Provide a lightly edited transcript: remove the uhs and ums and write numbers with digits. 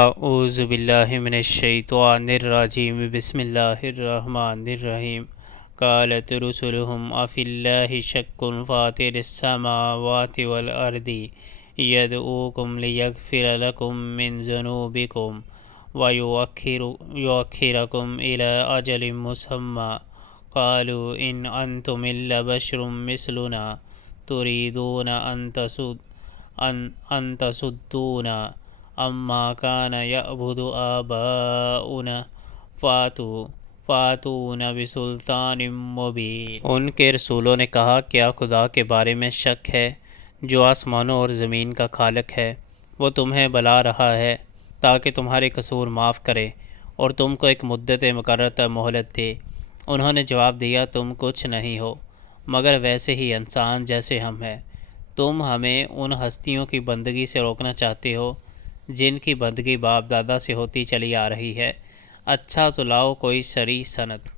اعوذ باللہ من الشیطان الرجیم بسم اللہ الرحمن الرحیم قالت رسلهم افی اللہ شک فاطر السماوات والارض یدعوکم لیغفر لکم من ذنوبکم ویؤخرکم الی اجل مسمى قالوا ان انتم الا بشر مثلنا تريدون ان تصدونا اما کان یعبد آباؤنا فاتونا بسلطان مبین۔ ان کے رسولوں نے کہا، کیا خدا کے بارے میں شک ہے جو آسمانوں اور زمین کا خالق ہے؟ وہ تمہیں بلا رہا ہے تاکہ تمہارے قصور معاف کرے اور تم کو ایک مدت مقررہ تک مہلت دے۔ انہوں نے جواب دیا، تم کچھ نہیں ہو مگر ویسے ہی انسان جیسے ہم ہیں۔ تم ہمیں ان ہستیوں کی بندگی سے روکنا چاہتے ہو جن کی بندگی باپ دادا سے ہوتی چلی آ رہی ہے۔ اچھا تو لاؤ کوئی صریح سند۔